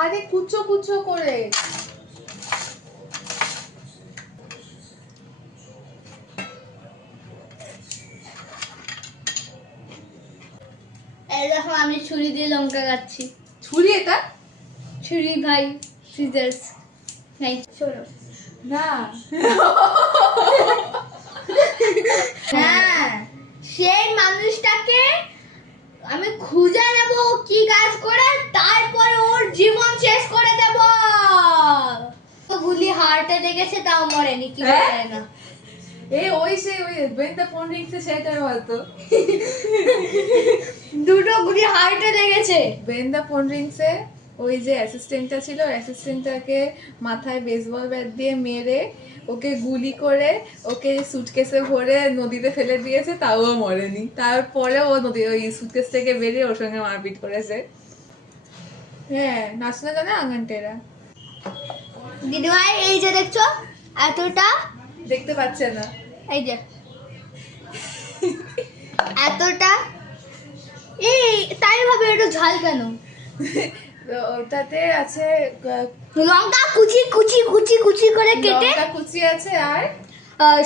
আরে কুচো কুচো করে। এই দেখো আমি ছুরি দিয়ে লঙ্কা কাটছি। ছুরি এটা? ছুরি ভাই, সিজার্স নাই, শোনো না হ্যাঁ, সেই মানুষটাকে আমি খুঁজে নেব কি কাজ করে, তারপরে ওর জীবন শেষ করে দেব। গুলি হার্টে লেগেছে তাও মরেনি, কি করে না। ওই বেনটা ফোন রিংসে সেটাই হয়তো। দুটো গুলি হার্টে লেগেছে। বেনদা ফোন রিংসে ওই যে অ্যাসিস্ট্যান্টটা ছিল, অ্যাসিস্ট্যান্টটাকে মাথায় বেসবল ব্যাট দিয়ে মেরে ওকে গুলি করে ওকে সুটকেসে ভরে নদীতে ফেলে দিয়েছে, তাও ও মরেনি। তারপরে ও ওই সুটকেস থেকে বেরিয়ে ওর সঙ্গে মারপিট করেছে। হ্যাঁ, নাচনা জানে আঙ্গানটেরা। দিদিভাই এই যে দেখছো এতটা, দেখতে পাচ্ছে না, এই যে এতটা, এই তাই ভাবে একটু ঝাল কেন? তো ওটাতে আছে লঙ্কা কুচি কুচি কুচি কুচি করে কেটে, লঙ্কা কুচি আছে আর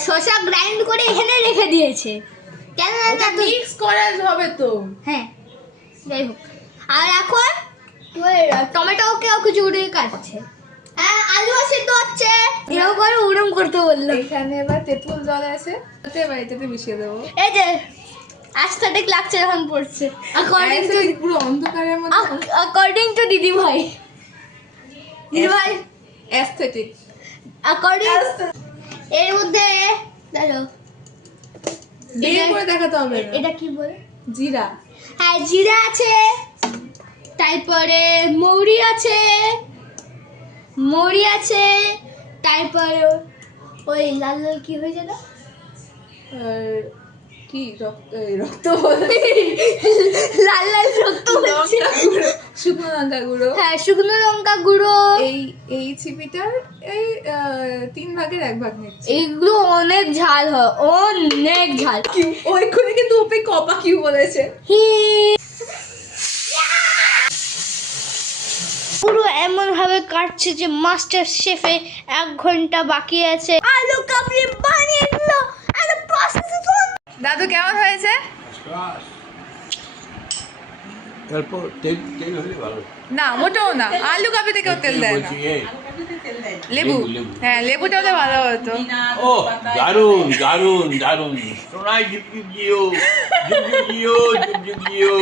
শসা গ্রাইন্ড করে এখানে রেখে দিয়েছে। কেন না মিক্স করা হবে তো। হ্যাঁ, যাই হোক। আর এখন টমেটোকেও কুচি কুচি কাটছে। হ্যাঁ, আলু সিদ্ধ হচ্ছে। এও করে উড়ম করতে বললো। এখানে এবার তেঁতুল জল আছে, এবার এটাতে মিশিয়ে দেবো। এই যে অ্যাস্থেটিক লাগছে যখন পড়ছে, অ্যাকর্ডিং টু পুরো অন্ধকারের মধ্যে অ্যাকর্ডিং টু দিদি ভাই, অ্যাস্থেটিক অ্যাকর্ডিং এর মধ্যে দেখো দিয়ে করে দেখাতে হবে না। এটা কি বলে? জিরা। হ্যাঁ, জিরা আছে, তারপরে মৌরি আছে, তারপরে ওই লাল লাল কি হয়েছে না, আর কি রক্ত বলে লাল লাল রক্ত হচ্ছে, শুকনো লঙ্কা গুঁড়ো। হ্যাঁ, শুকনো লঙ্কা গুঁড়ো। এই ছিপিটার এই 3 ভাগের 1 ভাগ নিচ্ছে। এইগুলো অনেক ঝাল হয়, অনেক ঝাল। ওইখানে কিন্তু ওপে কপা কিউ বলেছে। পুরো এমন ভাবে কাটছে যে মাস্টার শেফে 1 ঘন্টা বাকি আছে। আলু কাবলি বানিয়ে দিল, আলু প্রসেস। দাদু কেমন হয়েছে? তারপর তেল তেল হলে ভালো। না, মোটেও না, আলু কাবলি থেকেও তেল দেয় না। লেবু, হ্যাঁ লেবুটা হলে ভালো হতো। ও দারুন দারুন দারুন, সোনাই ঝুপ ঝুপ জিও, ঝুপ ঝুপ জিও, ঝুপ ঝুপ জিও।